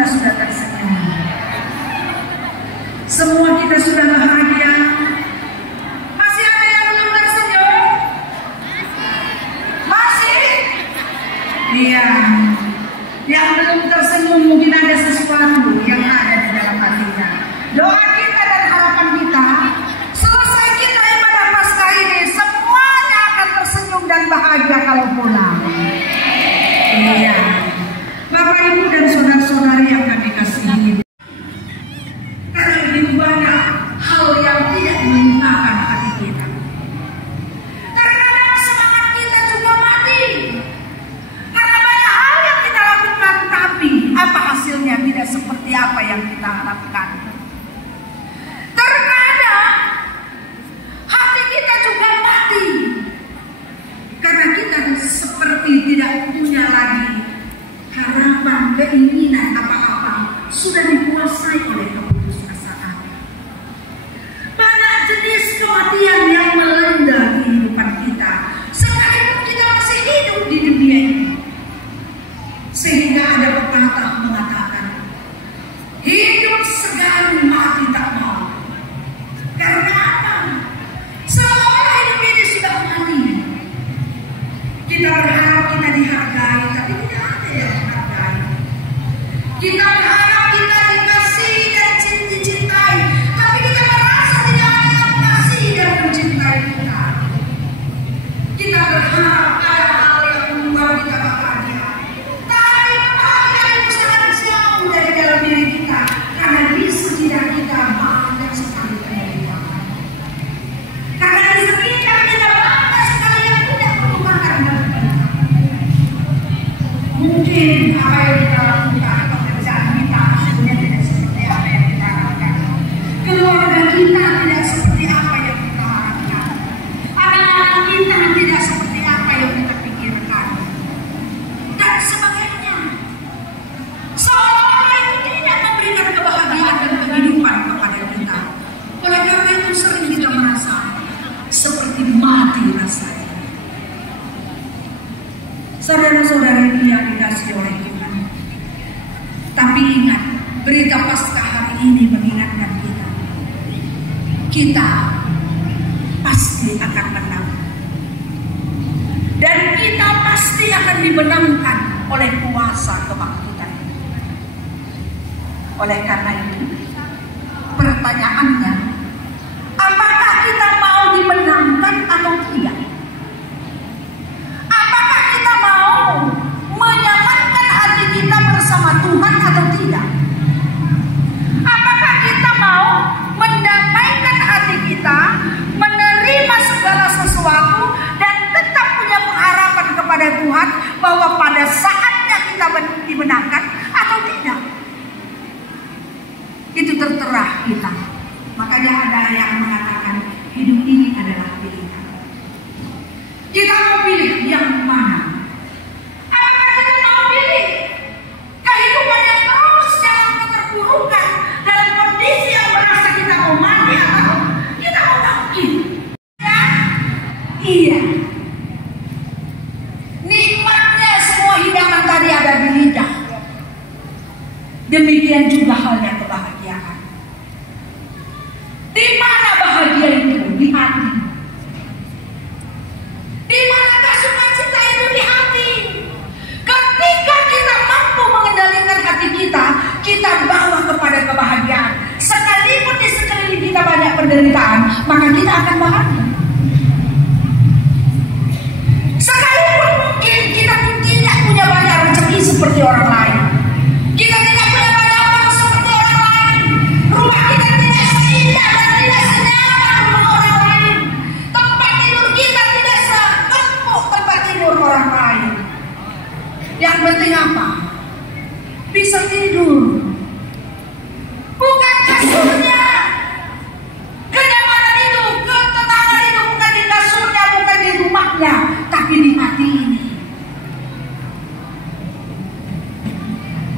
kita sudah tersenyum. Semua kita sudah bahagia. Masih ada yang belum tersenyum? Masih? Iya. Yang belum tersenyum mungkin ada sesuatu yang ada di dalam hatinya. Doa kita dan harapan kita, selesai kita ibadah Paskah ini, semuanya akan tersenyum dan bahagia kalau pulang. Iya. Bapak, Ibu, dan saudara-saudari yang kami kasihi, karena begitu banyak hal yang tidak menyenangkan hati kita. Terkadang semangat kita juga mati. Karena banyak hal yang kita lakukan, tapi apa hasilnya tidak seperti apa yang kita harapkan. Terkadang hati kita juga mati. Karena kita seperti tidak punya lagi harapan, keinginan apa-apa, sudah dikuasai oleh keputusasaan. Banyak jenis kematian yang melanda kehidupan kita, sekalipun kita masih hidup di dunia ini. Sehingga ada pepatah mengatakan, hidup segan mati tak mau. Karena apa? Seolah hidup ini sudah mati. Kita berharap kita dihargai, tapi tidak ada yang menghargai. Kita berharap kita dikasih dan dicintai, tapi kita merasa tidak ada yang kasih dan mencintai kita. Kita berharap ada hal yang membuat kita bahagia, tapi bahagia itu sangat jauh dari dalam diri kita, karena di sekitar kita banyak sekali penderitaan. Karena di sekitar kita banyak sekali yang tidak melupakan dan mungkin apa yang kita lakukan, pekerjaan kita hasilnya tidak seperti apa yang kita harapkan. Keluarga kita tidak seperti apa yang kita harapkan. Anak-anak kita tidak seperti apa yang kita pikirkan. Dan sebagainya. Seolah-olah itu tidak memberikan kebahagiaan dan kehidupan kepada kita. Oleh karena itu sering kita merasa seperti mati rasanya. Saudara-saudari yang dikasihi oleh Tuhan, tapi ingat, berita Paskah hari ini mengingatkan kita pasti akan menang, dan kita pasti akan dimenangkan oleh kuasa kebangkitan. Oleh karena itu, pertanyaannya, apakah kita mau dimenangkan atau tidak? Apakah kita mau menyamankan hati kita bersama Tuhan atau tidak? Apakah kita mau mendamaikan hati kita, menerima segala sesuatu, dan tetap punya pengharapan kepada Tuhan bahwa pada saatnya kita dimenangkan atau tidak? Itu terserah kita. Makanya ada yang mengatakan hidup ini adalah pilihan. Kita mau pilih yang mana? Apakah kita mau pilih kehidupan yang terus dalam keterpurukan, dalam kondisi yang merasa kita mau mati, atau kita mau bangkit? Ya? Iya. Nikmatnya semua hidangan tadi ada di lidah. Demikian juga halnya kebahagiaan. Di mana bahagia itu? Di hati. Di manakah sukacita itu? Di hati. Ketika kita mampu mengendalikan hati kita, kita bawa kepada kebahagiaan. Sekalipun di sekeliling kita banyak penderitaan, maka kita akan bahagia. Sekalipun mungkin kita tidak punya banyak rezeki seperti orang lain, kita tidak punya banyak uang seperti orang lain, rumah kita tidak seindah dan tidak senyaman rumah orang lain, tempat tidur kita tidak seempuk tempat tidur orang lain. Yang penting apa? Bisa tidur. Bukan kasurnya. Kenyamanan itu, ketenangan itu bukan di kasurnya, bukan di rumahnya, tapi di hati ini.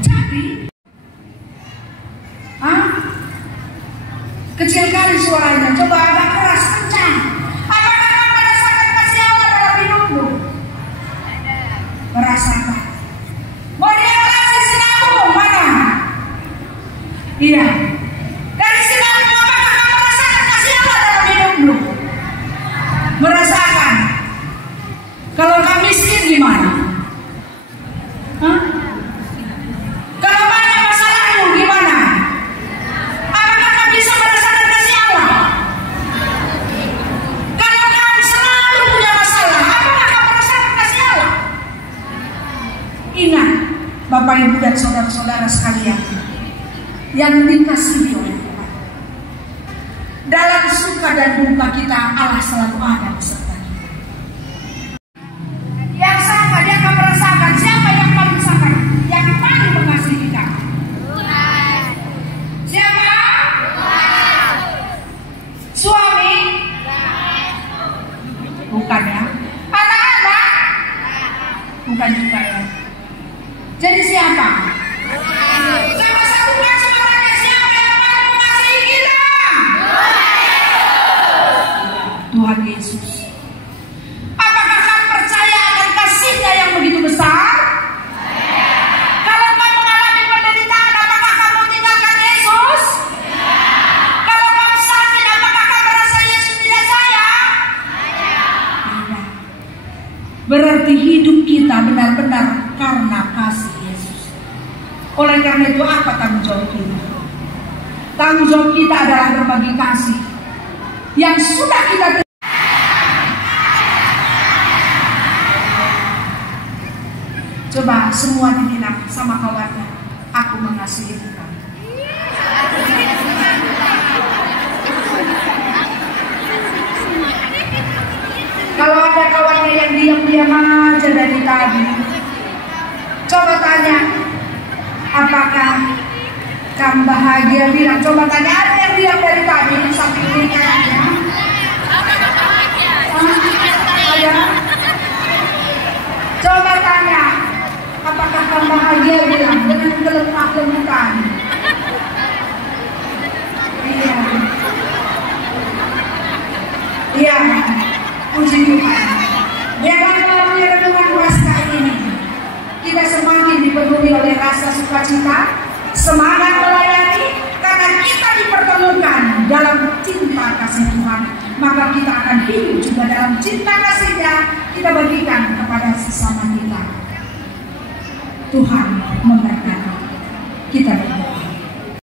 Jadi, kecil kali suaranya, coba agak keras, kencang. Apakah kamu merasakan kasih Allah dalam hidupmu? Merasakan. Mau dia kasih sinabung mana? Iya. Dari sinarmu apakah kamu merasakan kasih Allah dalam hidupmu? Merasakan. Kalau kamu miskin gimana? Hah? Kalau banyak masalahmu gimana? Apakah kamu bisa merasakan kasih Allah? Kalau kamu selalu punya masalah, apakah kamu merasakan kasih Allah? Ingat, Bapak Ibu dan saudara-saudara sekalian yang dikasihi oleh Tuhan, dalam suka dan duka kita Allah selalu ada beserta kita. Yang sama dia akan merasakan. Siapa yang paling sangat, yang paling mengasihi kita? Tuhan. Siapa? Tuhan. Suami? Bukan ya. Anak-anak? Bukan juga ya. Jadi siapa? Sama satukan suaranya, siapa yang paling mengasihi kita? Tuhan Yesus. Apakah kamu percaya akan kasih-Nya yang begitu besar? Kalau kamu mengalami penderitaan, apakah kamu tinggalkan Yesus? Kalau kamu sakit, apakah kamu merasa Yesus tidak sayang? Tidak. Berarti hidup kita benar-benar karena kasih Yesus. Oleh karena itu, apa tanggung jawab kita? Tanggung jawab kita adalah berbagi kasih yang sudah kita terima. Coba semua dibilang sama kawannya, aku mengasihi Tuhan. Kalau ada kawannya yang diam-diam aja dari tadi, coba tanya, apakah kamu bahagia? Bilang, coba tanya, ada yang diam dari tadi samping ini kayaknya. Ada? Coba tanya, apakah kamu bahagia? Bilang, dengan kelemah-lembutan. Iya. Iya. Puji Tuhan. Biarlah melalui renungan Paskah ini kita semakin dipenuhi oleh rasa sukacita, semangat melayani, karena kita dipertemukan dalam cinta kasih Tuhan. Maka kita akan hidup juga dalam cinta kasih-Nya, kita bagikan kepada sesama kita. Tuhan memberkati.